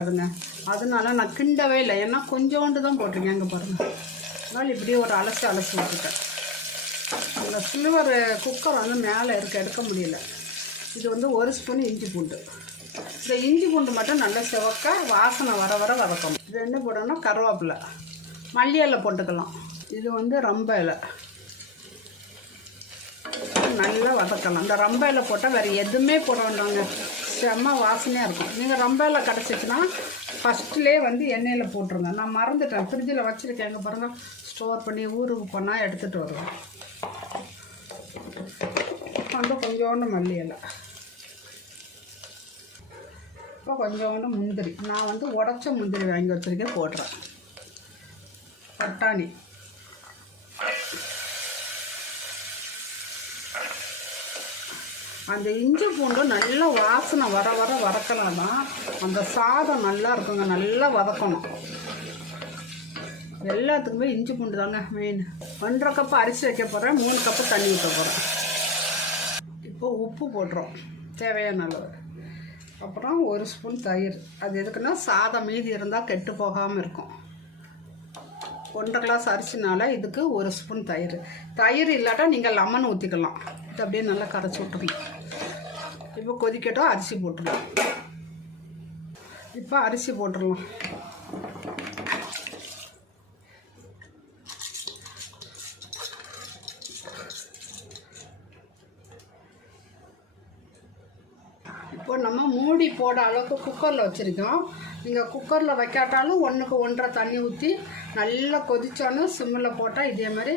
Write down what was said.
பாருங்க. அதனால நான் கிண்டவே இல்லை, ஏன்னா கொஞ்சோண்டு தான் போட்டிருக்கேன். அங்கே பாருங்கள், அதனால் இப்படியே ஒரு அலசி விட்டுட்டேன். அந்த சில்வர் குக்கர் வந்து மேலே எடுக்க முடியல. இது வந்து 1 ஸ்பூன் இஞ்சி பூண்டு. இந்த இஞ்சி பூண்டு மட்டும் நல்லா சிவக்க வாசனை வர வதக்கணும். இது என்ன போடணும்னா கருவேப்பிலை, மல்லி இலை போட்டுக்கலாம். இது வந்து ரம்ப இலை நல்லா வதக்கலாம். இந்த ரம்ப இலை போட்டால் வேறு எதுவுமே போட வேண்டாங்க, செம்ம வாசனையாக இருக்கும். நீங்கள் ரம்ப இலை கிடச்சிச்சின்னா ஃபஸ்ட்லேயே வந்து எண்ணெயில் போட்டுருங்க. நான் மறந்துட்டேன், ஃப்ரிட்ஜில் வச்சுருக்கேன். எங்கே பாருங்கள், ஸ்டோர் பண்ணி ஊருக்கு போனால் எடுத்துகிட்டு வருவேன். வந்து கொஞ்சோண்டு மல்லி இலை, இப்போ கொஞ்சோண்டு முந்திரி. நான் வந்து உடச்ச முந்திரி வாங்கி வச்சுருக்கேன், போடுறேன். பட்டாணி, அந்த இஞ்சி பூண்டு நல்லா வாசனை வர வதக்கலாம் தான் அந்த சாதம் நல்லா இருக்குங்க. நல்லா வதக்கணும். எல்லாத்துக்குமே இஞ்சி பூண்டு தாங்க மெயின். 1.5 கப்பு அரிசி வைக்க போகிறேன், 3 கப்பு தண்ணி ஊற்ற போகிறேன். இப்போ உப்பு போட்டுறோம் தேவையான அளவு. அப்புறம் 1 ஸ்பூன் தயிர். அது எதுக்குன்னா சாதம் மீதி இருந்தால் கெட்டு போகாமல் இருக்கும். 1.5 கிளாஸ் அரிசினால இதுக்கு 1 ஸ்பூன் தயிர். தயிர் இல்லாட்டா நீங்கள் லெமன் ஊற்றிக்கலாம். இது அப்படியே நல்லா கரைச்சி விட்டுருணும். இப்போ கொதிக்கட்டும், அரிசி போட்டுடலாம். இப்போ அரிசி போட்டுடலாம். இப்போ நம்ம மூடி போட அளவுக்கு குக்கரில் வச்சுருக்கோம். நீங்கள் குக்கரில் வைக்காட்டாலும் 1க்கு 1.5 தண்ணி ஊற்றி நல்லா கொதிச்சோன்னு சிம்மில் போட்டால் இதே மாதிரி